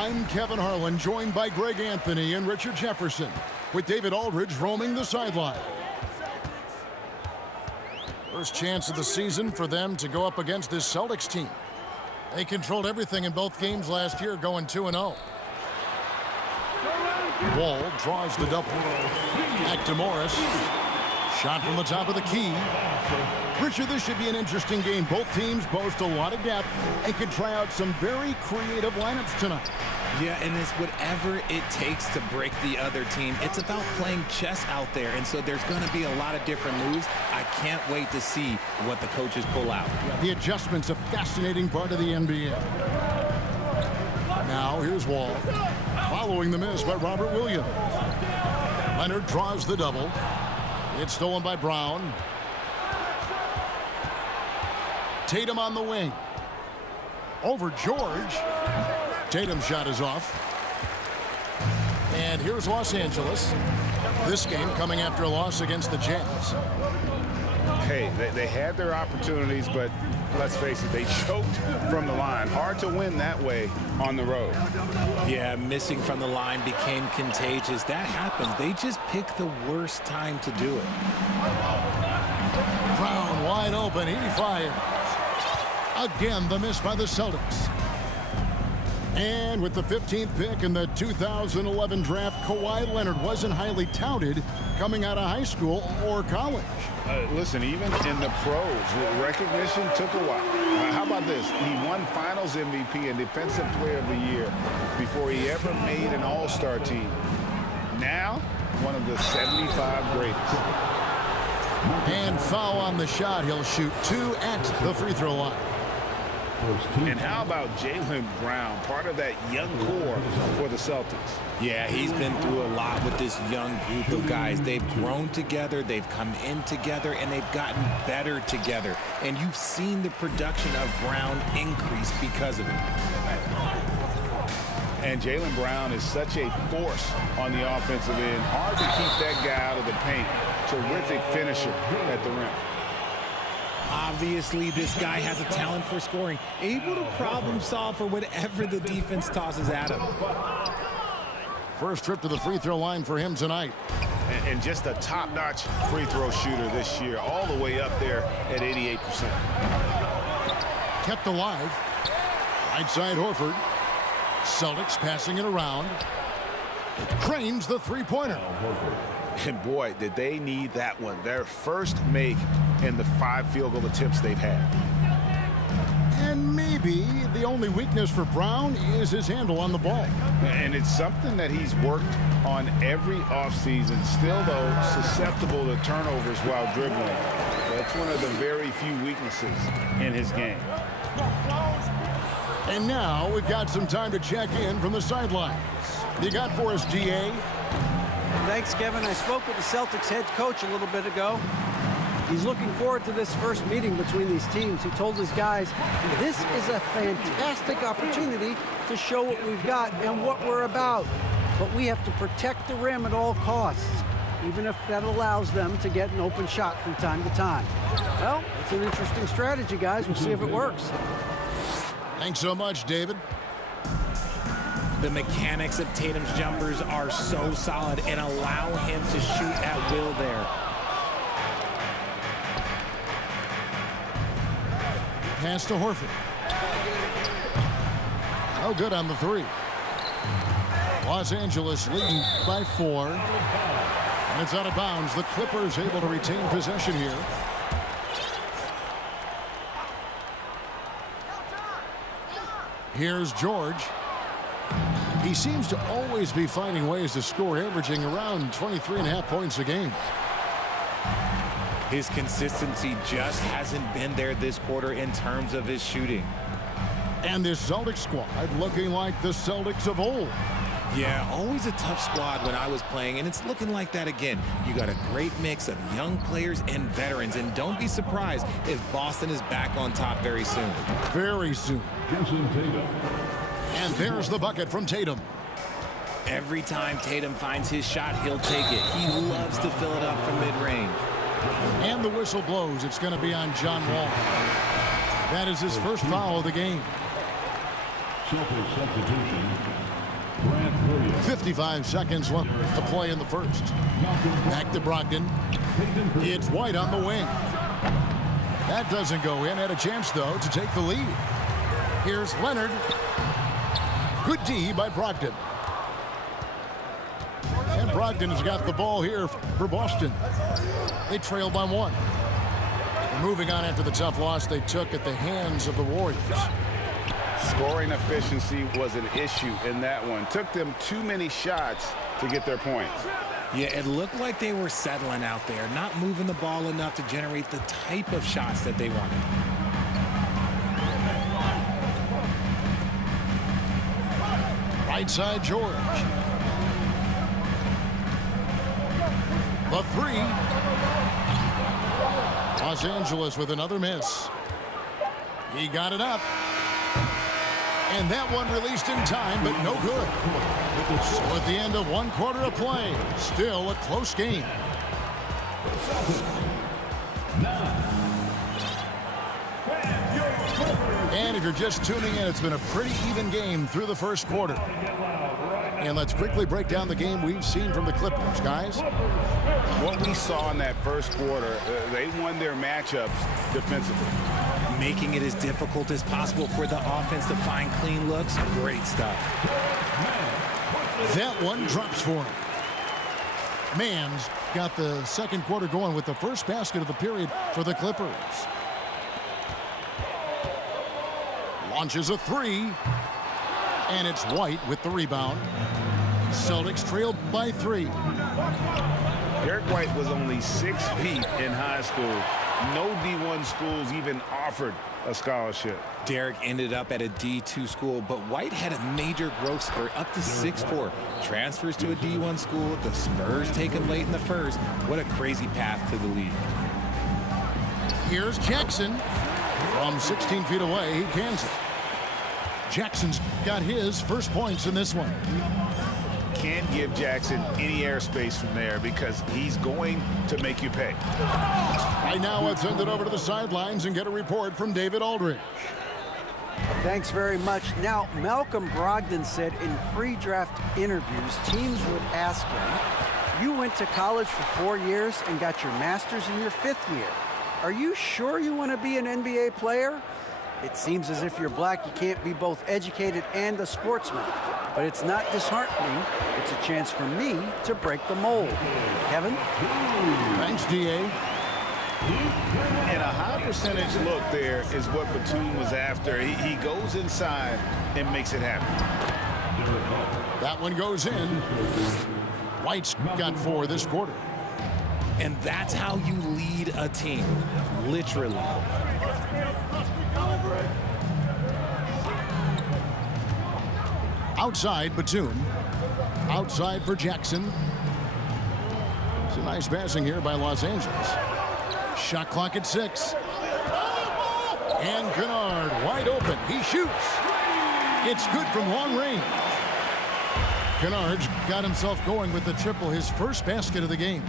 I'm Kevin Harlan, joined by Greg Anthony and Richard Jefferson, with David Aldridge roaming the sideline. First chance of the season for them to go up against this Celtics team. They controlled everything in both games last year, going 2-0. Wall draws the double. Back to Morris. Shot from the top of the key. Richard, this should be an interesting game. Both teams boast a lot of depth and can try out some very creative lineups tonight. Yeah, and it's whatever it takes to break the other team. It's about playing chess out there, and so there's going to be a lot of different moves. I can't wait to see what the coaches pull out. The adjustment's a fascinating part of the NBA. Now, here's Wall. Following the miss by Robert Williams. Leonard draws the double. It's stolen by Brown. Tatum on the wing. Over George. Tatum's shot is off. And here's Los Angeles. This game coming after a loss against the Jazz. Hey, they had their opportunities, but let's face it, they choked from the line. Hard to win that way on the road. Yeah, missing from the line became contagious. That happens. They just pick the worst time to do it. Brown wide open. He fires. Again, the miss by the Celtics. And with the 15th pick in the 2011 draft, Kawhi Leonard wasn't highly touted coming out of high school or college. Listen, even in the pros, recognition took a while. How about this? He won Finals MVP and Defensive Player of the Year before he ever made an All-Star team. Now, one of the 75 greatest. And foul on the shot. He'll shoot 2 at the free throw line. And how about Jaylen Brown, part of that young core for the Celtics? Yeah, he's been through a lot with this young group of guys. They've grown together, they've come in together, and they've gotten better together. And you've seen the production of Brown increase because of it. And Jaylen Brown is such a force on the offensive end. Hard to keep that guy out of the paint. Terrific finisher at the rim. Obviously, this guy has a talent for scoring, able to problem solve for whatever the defense tosses at him. First trip to the free throw line for him tonight. And just a top-notch free throw shooter this year, all the way up there at 88%. Kept alive. Right side Horford. Celtics passing it around. Cranes the three-pointer. And boy, did they need that one. Their first make in the 5 field goal attempts they've had. And maybe the only weakness for Brown is his handle on the ball. And it's something that he's worked on every offseason. Still, though, susceptible to turnovers while dribbling. That's one of the very few weaknesses in his game. And now we've got some time to check in from the sidelines. You got for us, DA? Thanks, Kevin. I spoke with the Celtics head coach a little bit ago. He's looking forward to this first meeting between these teams. He told his guys, this is a fantastic opportunity to show what we've got and what we're about. But we have to protect the rim at all costs, even if that allows them to get an open shot from time to time. Well, it's an interesting strategy, guys. We'll see if it works. Thanks so much, David. The mechanics of Tatum's jumpers are so solid and allow him to shoot at will there. Pass to Horford. No good on the 3. Los Angeles leading by 4. And it's out of bounds. The Clippers able to retain possession here. Here's George. He seems to always be finding ways to score, averaging around 23.5 points a game. His consistency just hasn't been there this quarter in terms of his shooting. And this Celtics squad looking like the Celtics of old. Yeah, always a tough squad when I was playing, and it's looking like that again. You got a great mix of young players and veterans, and don't be surprised if Boston is back on top very soon. Very soon. And there's the bucket from Tatum. Every time Tatum finds his shot, he'll take it. He loves to fill it up from mid-range. And the whistle blows. It's going to be on John Wall. That is his first foul of the game. Celtics substitution. 55 seconds left to play in the first. Back to Brogdon. It's White on the wing. That doesn't go in. Had a chance, though, to take the lead. Here's Leonard. Good D by Brogdon. And Brogdon has got the ball here for Boston. They trail by 1. And moving on after the tough loss they took at the hands of the Warriors. Scoring efficiency was an issue in that one. Took them too many shots to get their points. Yeah, it looked like they were settling out there, not moving the ball enough to generate the type of shots that they wanted. Right side, George. The 3. Los Angeles with another miss. He got it up. And that one released in time, but no good. So at the end of 1 quarter of play, still a close game. And if you're just tuning in, it's been a pretty even game through the first quarter. And let's quickly break down the game we've seen from the Clippers, guys. What we saw in that first quarter, they won their matchups defensively. Making it as difficult as possible for the offense to find clean looks. Great stuff. That one drops for him. Mann's got the second quarter going with the first basket of the period for the Clippers. Launches a 3. And it's White with the rebound. Celtics trailed by 3. Derek White was only 6 feet in high school. No D1 schools even offered a scholarship. Derek ended up at a D2 school, but White had a major growth spurt up to 6'4". Transfers to a D1 school. The Spurs take him late in the first. What a crazy path to the league. Here's Jackson. From 16 feet away, he cans it. Jackson's got his first points in this one. Can't give Jackson any airspace from there because he's going to make you pay. Right now, let's send it over to the sidelines and get a report from David Aldridge. Thanks very much. Now, Malcolm Brogdon said in pre-draft interviews, teams would ask him, you went to college for 4 years and got your master's in your 5th year. Are you sure you want to be an NBA player? It seems as if you're black, you can't be both educated and a sportsman. But it's not disheartening. It's a chance for me to break the mold. Kevin? Thanks, D.A. And a high percentage look there is what Batum was after. He goes inside and makes it happen. That one goes in. White's got 4 this quarter. And that's how you lead a team, literally. Outside, Batum. Outside for Jackson. It's a nice passing here by Los Angeles. Shot clock at 6. And Kennard wide open. He shoots. It's good from long range. Kennard's got himself going with the triple, his first basket of the game.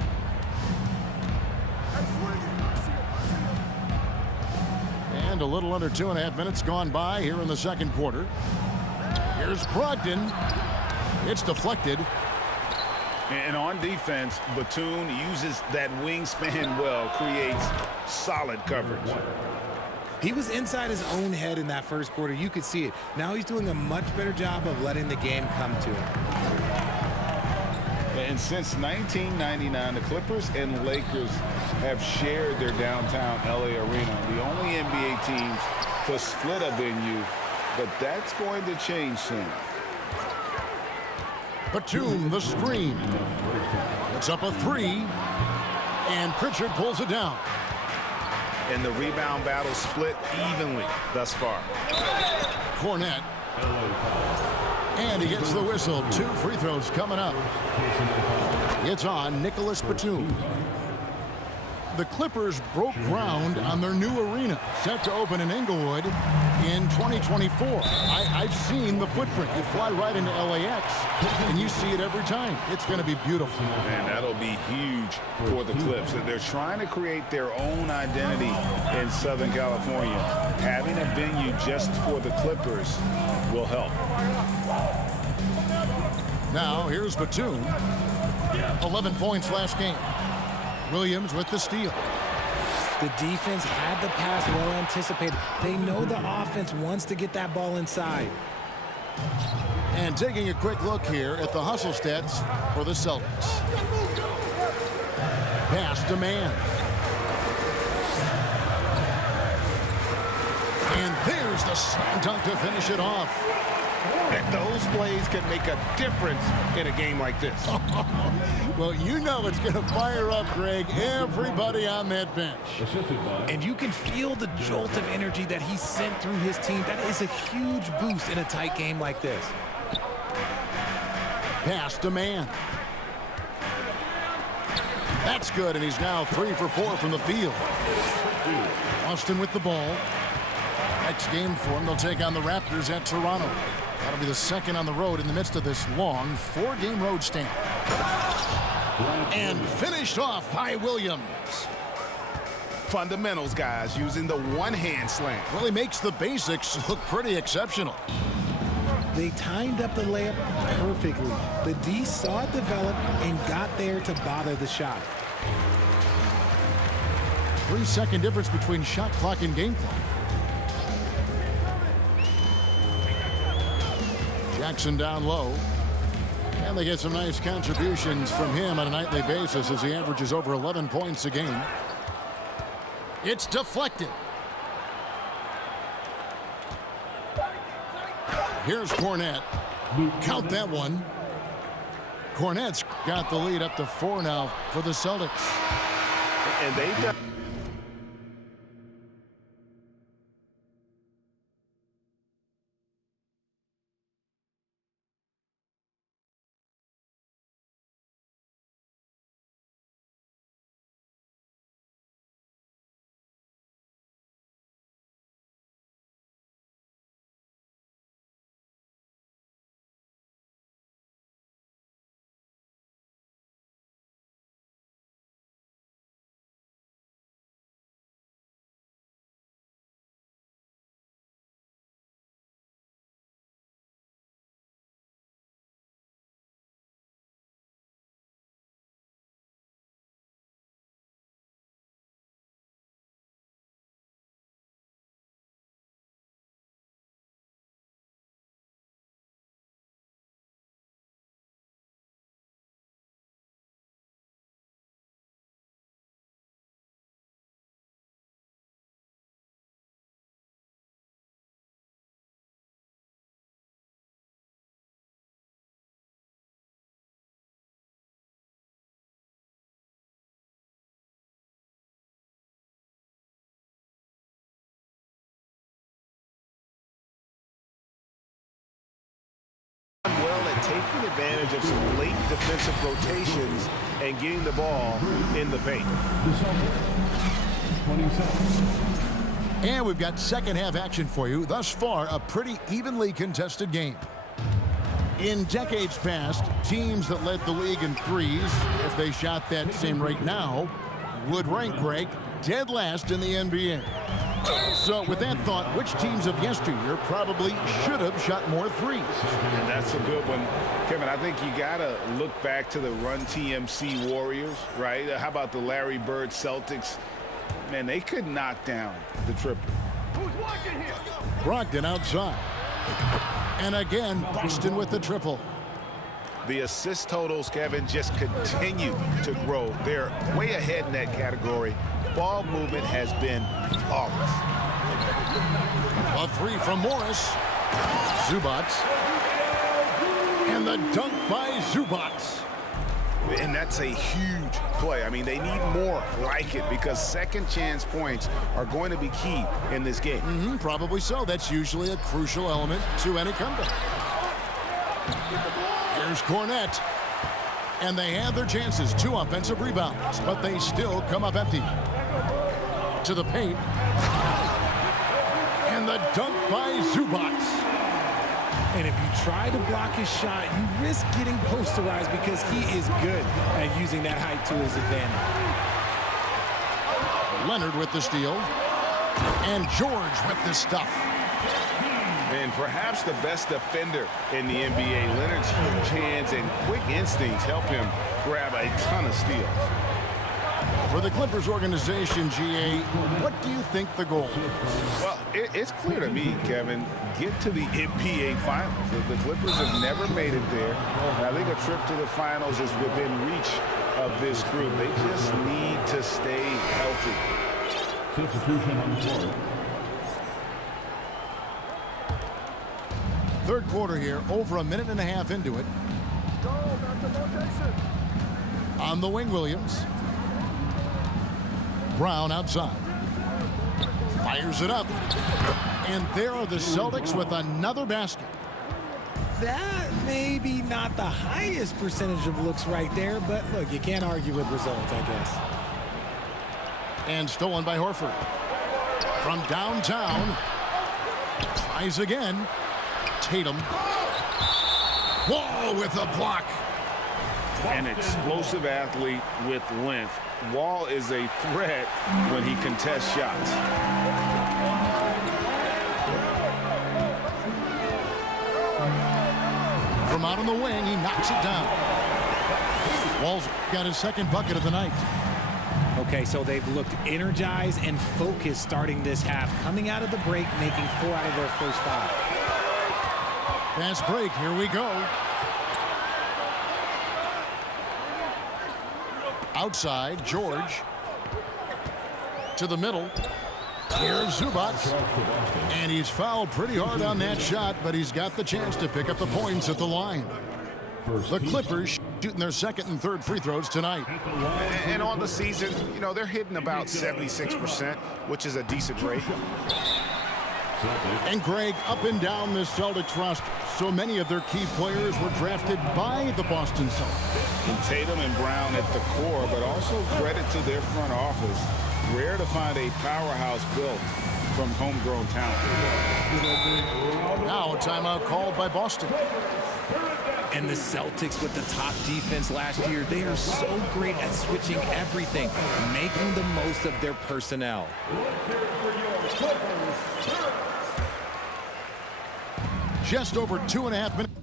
And a little under 2.5 minutes gone by here in the second quarter. Here's Brogdon. It's deflected. And on defense, Batum uses that wingspan well, creates solid coverage. He was inside his own head in that first quarter. You could see it. Now he's doing a much better job of letting the game come to him. And since 1999, the Clippers and Lakers have shared their downtown LA arena, the only NBA teams to split a venue, but that's going to change soon. Batum, the screen. It's up a 3, and Pritchard pulls it down. And the rebound battle split evenly thus far. Cornette. And he gets the whistle. 2 free throws coming up. It's on Nicholas Batum. The Clippers broke ground on their new arena, set to open in Inglewood in 2024. I've seen the footprint. You fly right into LAX, and you see it every time. It's going to be beautiful. And that'll be huge for the Clips. They're trying to create their own identity in Southern California. Having a venue just for the Clippers will help. Now here's Batum. 11 points last game. Williams with the steal. The defense had the pass well anticipated. They know the offense wants to get that ball inside. And taking a quick look here at the hustle stats for the Celtics. Pass to man. And there's the slam dunk to finish it off. And those plays can make a difference in a game like this. Well, you know it's going to fire up, Greg, everybody on that bench. And you can feel the jolt of energy that he sent through his team. That is a huge boost in a tight game like this. Pass to man. That's good, and he's now 3 for 4 from the field. Austin with the ball. Next game for him, they'll take on the Raptors at Toronto. That'll be the second on the road in the midst of this long 4-game road stand. And finished off by Williams. Fundamentals, guys, using the one-hand slam. Really makes the basics look pretty exceptional. They timed up the layup perfectly. The D saw it develop and got there to bother the shot. 3-second difference between shot clock and game clock. Jackson down low. And they get some nice contributions from him on a nightly basis as he averages over 11 points a game. It's deflected. Here's Cornette. Count that one. Cornette's got the lead up to 4 now for the Celtics. And they've done. Well at taking advantage of some late defensive rotations and getting the ball in the paint. And we've got second half action for you. Thus far, a pretty evenly contested game. In decades past, teams that led the league in threes, if they shot that same rate now, would rank, Greg, dead last in the NBA. So with that thought, which teams of yesteryear probably should have shot more threes? And that's a good one. Kevin, I think you got to look back to the Run TMC Warriors, right? How about the Larry Bird Celtics? Man, they could knock down the triple. Who's watching here? Brogdon outside. And again, Boston with the triple. The assist totals, Kevin, just continue to grow. They're way ahead in that category. Ball movement has been flawless. A three from Morris. Zubac. And the dunk by Zubac. And that's a huge play. I mean, they need more like it because second chance points are going to be key in this game. Probably so. That's usually a crucial element to any comeback. Here's Cornette. And they had their chances. 2 offensive rebounds, but they still come up empty. To the paint. And the dunk by Zubac. And if you try to block his shot, you risk getting posterized because he is good at using that height to his advantage. Leonard with the steal. And George with the stuff. And perhaps the best defender in the NBA. Leonard's huge hands and quick instincts help him grab a ton of steals. For the Clippers organization, GA, what do you think the goal is? Well, it's clear to me, Kevin, get to the NBA Finals. The Clippers have never made it there. And I think a trip to the Finals is within reach of this group. They just need to stay healthy. Substitution on the floor. Third quarter here, over a minute and a half into it. On the wing, Williams. Brown outside. Fires it up. And there are the Celtics with another basket. That may be not the highest percentage of looks right there, but look, you can't argue with results, I guess. And stolen by Horford. From downtown. Tries again. Tatum. Wall with a block. An explosive athlete with length. Wall is a threat when he contests shots. From out on the wing, he knocks it down. Wall's got his second bucket of the night. Okay, so they've looked energized and focused starting this half, coming out of the break, making 4 out of their first 5. Fast break, here we go. Outside, George. To the middle. Here's Zubac. And he's fouled pretty hard on that shot, but he's got the chance to pick up the points at the line. The Clippers shooting their second and third free throws tonight. And on the season, you know, they're hitting about 76%, which is a decent rate. And Greg, up and down this Celtics roster, so many of their key players were drafted by the Boston Celtics. And Tatum and Brown at the core, but also credit to their front office. Rare to find a powerhouse built from homegrown talent. Now a timeout called by Boston. And the Celtics with the top defense last year, they are so great at switching everything, making the most of their personnel. Just over 2.5 minutes.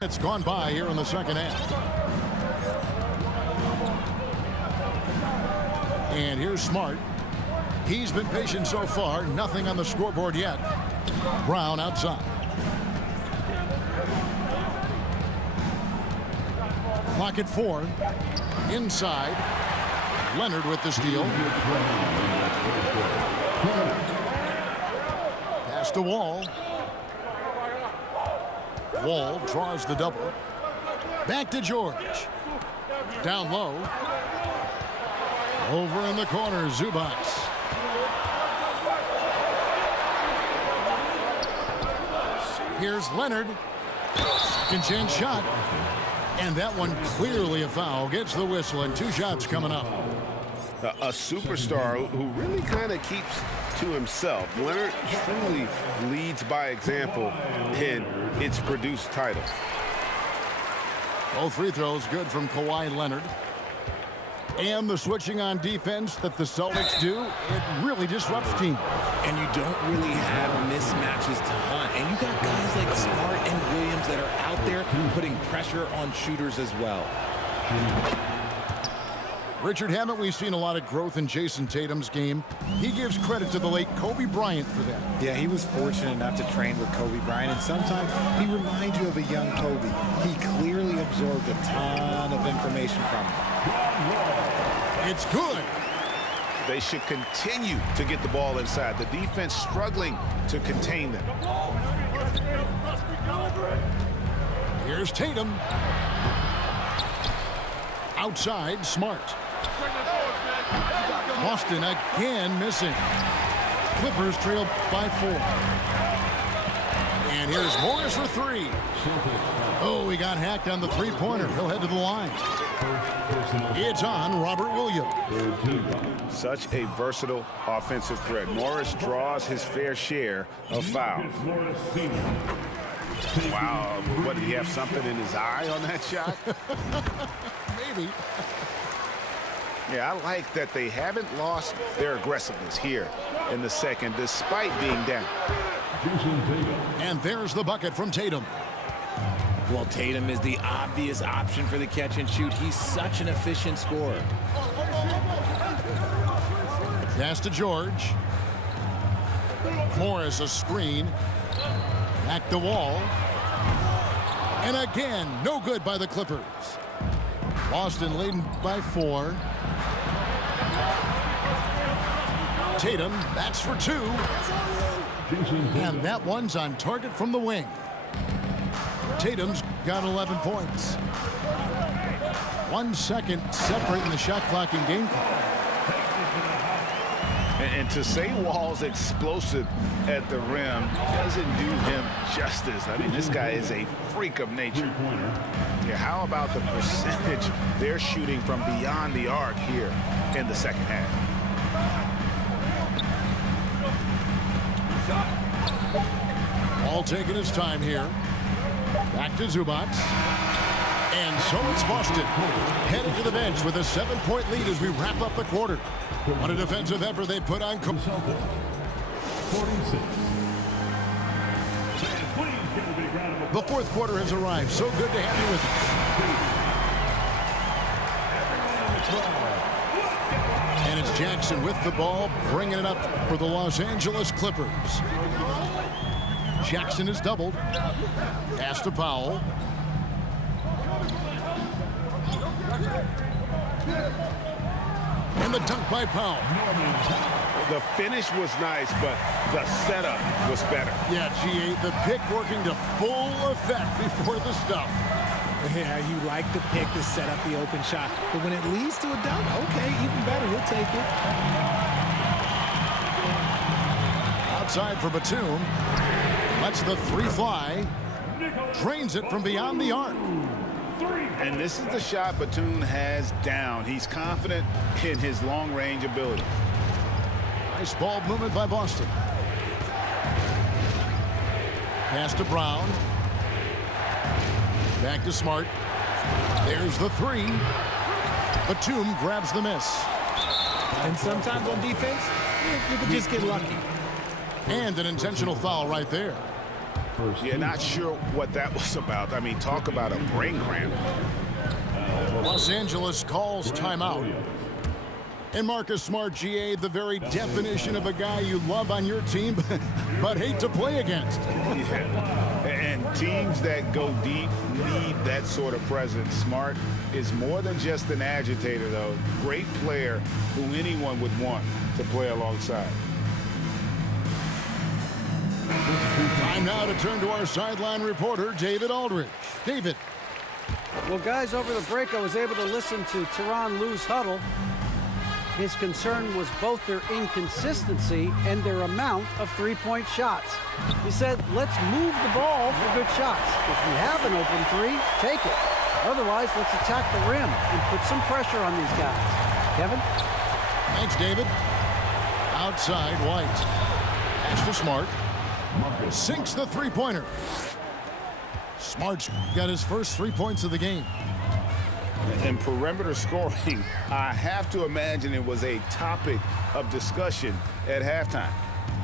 It's gone by here in the second half. And here's Smart. He's been patient so far. Nothing on the scoreboard yet. Brown outside. Clock at 4. Inside. Leonard with the steal. Pass to Wall. Wall draws the double. Back to George. Down low. Over in the corner, Zubac. Here's Leonard. Second chance shot. And that one clearly a foul. Gets the whistle and 2 shots coming up. A superstar who really kind of keeps to himself. Leonard truly leads by example, and it's produced titles. Both free throws good from Kawhi Leonard. And the switching on defense that the Celtics do, it really disrupts teams. And you don't really have mismatches to hunt. And you got guys like Smart and Williams that are out there putting pressure on shooters as well. Richard, haven't we seen a lot of growth in Jason Tatum's game? He gives credit to the late Kobe Bryant for that. Yeah, he was fortunate enough to train with Kobe Bryant, and sometimes he reminds you of a young Kobe. He clearly absorbed a ton of information from him. It's good. They should continue to get the ball inside. The defense struggling to contain them. Here's Tatum. Outside, Smart. Boston again missing. Clippers trail by 4. And And here's Morris for three. Oh, he got hacked on the three-pointer. He'll head to the line. It's on Robert Williams. Such a versatile offensive threat. Morris draws his fair share of fouls. Wow, what, did he have something in his eye on that shot? Maybe. Yeah, I like that they haven't lost their aggressiveness here in the second, despite being down. And there's the bucket from Tatum. Well, Tatum is the obvious option for the catch and shoot. He's such an efficient scorer. Pass to George. Morris a screen. Back the wall. And again, no good by the Clippers. Boston leading by 4. Tatum, that's for 2. And that one's on target from the wing. Tatum's got 11 points. 1 second separating the shot clock and game clock. And to say Wall's explosive at the rim doesn't do him justice. I mean, this guy is a freak of nature. Yeah, how about the percentage they're shooting from beyond the arc here in the second half? All taking his time here. Back to Zubac. And so it's Boston. Headed to the bench with a 7-point lead as we wrap up the quarter. What a defensive effort they put on. 46. The fourth quarter has arrived. So good to have you with us. And it's Jackson with the ball, bringing it up for the Los Angeles Clippers. Jackson is doubled. Pass to Powell. And the dunk by Powell. The finish was nice, but the setup was better. Yeah, G8, the pick working to full effect before the stuff. Yeah, you like the pick to set up the open shot, but when it leads to a dunk, okay, even better, we'll take it. Outside for Batum. Lets the 3 fly. Drains it from beyond the arc. And this is the shot Batum has down. He's confident in his long-range ability. Nice ball movement by Boston. Pass to Brown. Back to Smart. There's the 3. Batum grabs the miss. And sometimes on defense, you can just get lucky. And an intentional foul right there. Yeah, not sure what that was about. I mean, talk about a brain cramp. Los Angeles calls timeout. And Marcus Smart, GA, the very definition of a guy you love on your team, but hate to play against. Yeah. And teams that go deep need that sort of presence. Smart is more than just an agitator, though. Great player who anyone would want to play alongside. Time now to turn to our sideline reporter, David Aldridge. David. Well, guys, over the break, I was able to listen to Tyronn Lue's huddle. His concern was both their inconsistency and their amount of three-point shots. He said, let's move the ball for good shots. If you have an open 3, take it. Otherwise, let's attack the rim and put some pressure on these guys. Kevin? Thanks, David. Outside, White. Pass to Smart. Sinks the three-pointer. Smart's got his first 3 points of the game. And perimeter scoring, I have to imagine it was a topic of discussion at halftime.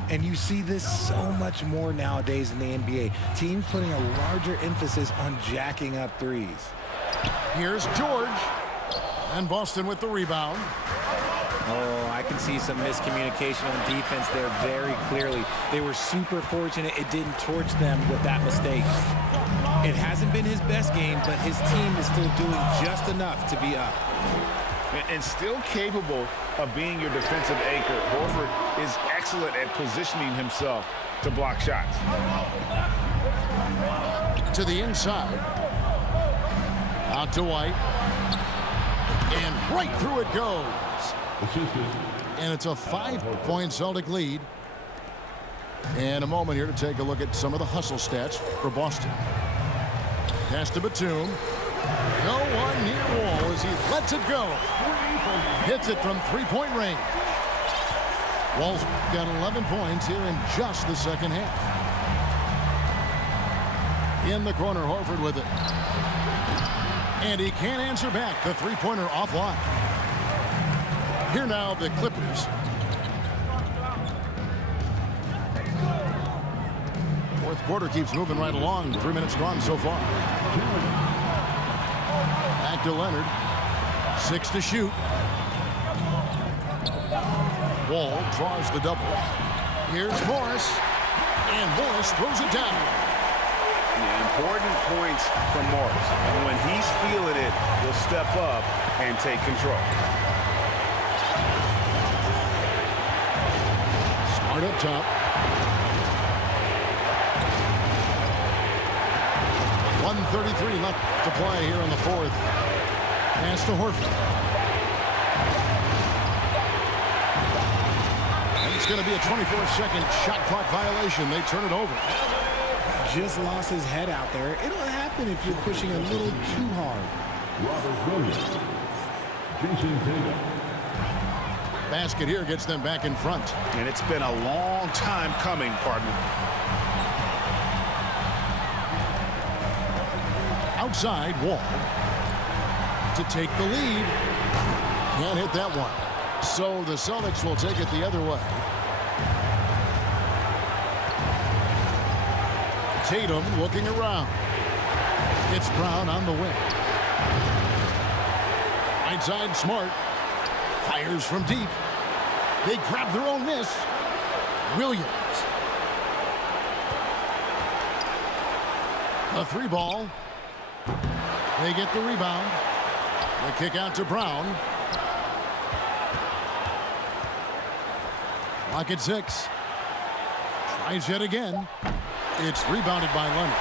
And you see this so much more nowadays in the NBA. Teams putting a larger emphasis on jacking up threes. Here's George. And Boston with the rebound. Oh, I can see some miscommunication on defense there very clearly. They were super fortunate it didn't torch them with that mistake. It hasn't been his best game, but his team is still doing just enough to be up. And still capable of being your defensive anchor. Horford is excellent at positioning himself to block shots. To the inside. Out to White. And right through it goes. And it's a 5-point Celtic lead. And a moment here to take a look at some of the hustle stats for Boston. Pass to Batum. No one near Wall as he lets it go. Hits it from three-point range. Wall's got 11 points here in just the second half. In the corner, Horford with it. And he can't answer back. The three-pointer offline. Here now, the Clippers. Fourth quarter keeps moving right along. 3 minutes gone so far. Back to Leonard. 6 to shoot. Wall draws the double. Here's Morris. And Morris throws it down. Yeah, important points from Morris. And when he's feeling it, he'll step up and take control. Smart up top. 1:33 left to play here in the fourth. Pass to Horford. And it's going to be a 24-second shot clock violation. They turn it over. Just lost his head out there. It'll happen if you're pushing a little too hard. Robert Williams. Jason Tatum. Basket here gets them back in front. And it's been a long time coming, partner. Outside, Wall to take the lead. Can't hit that one. So the Celtics will take it the other way. Tatum looking around. It's Brown on the wing. Right side, Smart. Fires from deep. They grab their own miss. Williams. A three ball. They get the rebound. The kick out to Brown. Clock at 6. Tries yet again. It's rebounded by Leonard.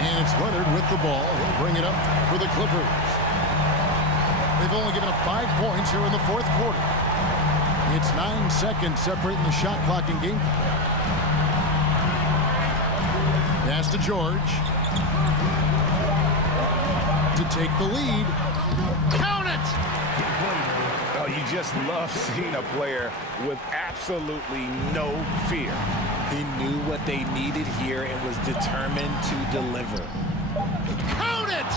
And it's Leonard with the ball. He'll bring it up for the Clippers. They've only given up 5 points here in the fourth quarter. It's 9 seconds separating the shot clock and game clock. Pass to George. To take the lead. Count it! Oh, you just love seeing a player with absolutely no fear. He knew what they needed here and was determined to deliver. Count it!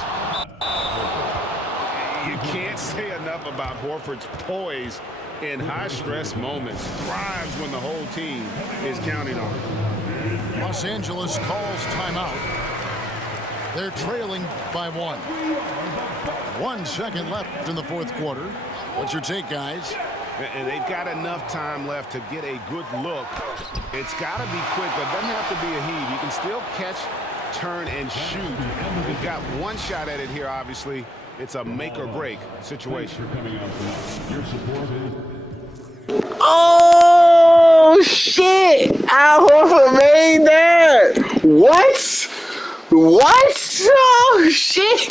You can't say enough about Horford's poise in high-stress moments. Thrives when the whole team is counting on him. Los Angeles calls timeout. They're trailing by 1. 1 second left in the fourth quarter. What's your take, guys? And they've got enough time left to get a good look. It's got to be quick, but it doesn't have to be a heave. You can still catch, turn, and shoot. We've got one shot at it here, obviously. It's a make-or-break situation. Your support is... Oh, shit! Al Horford made that! What? What? Oh, shit!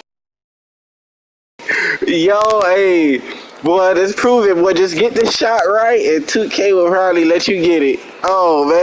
Yo, hey, boy, let's prove it, boy. Just get this shot right, and 2K will probably let you get it. Oh, man.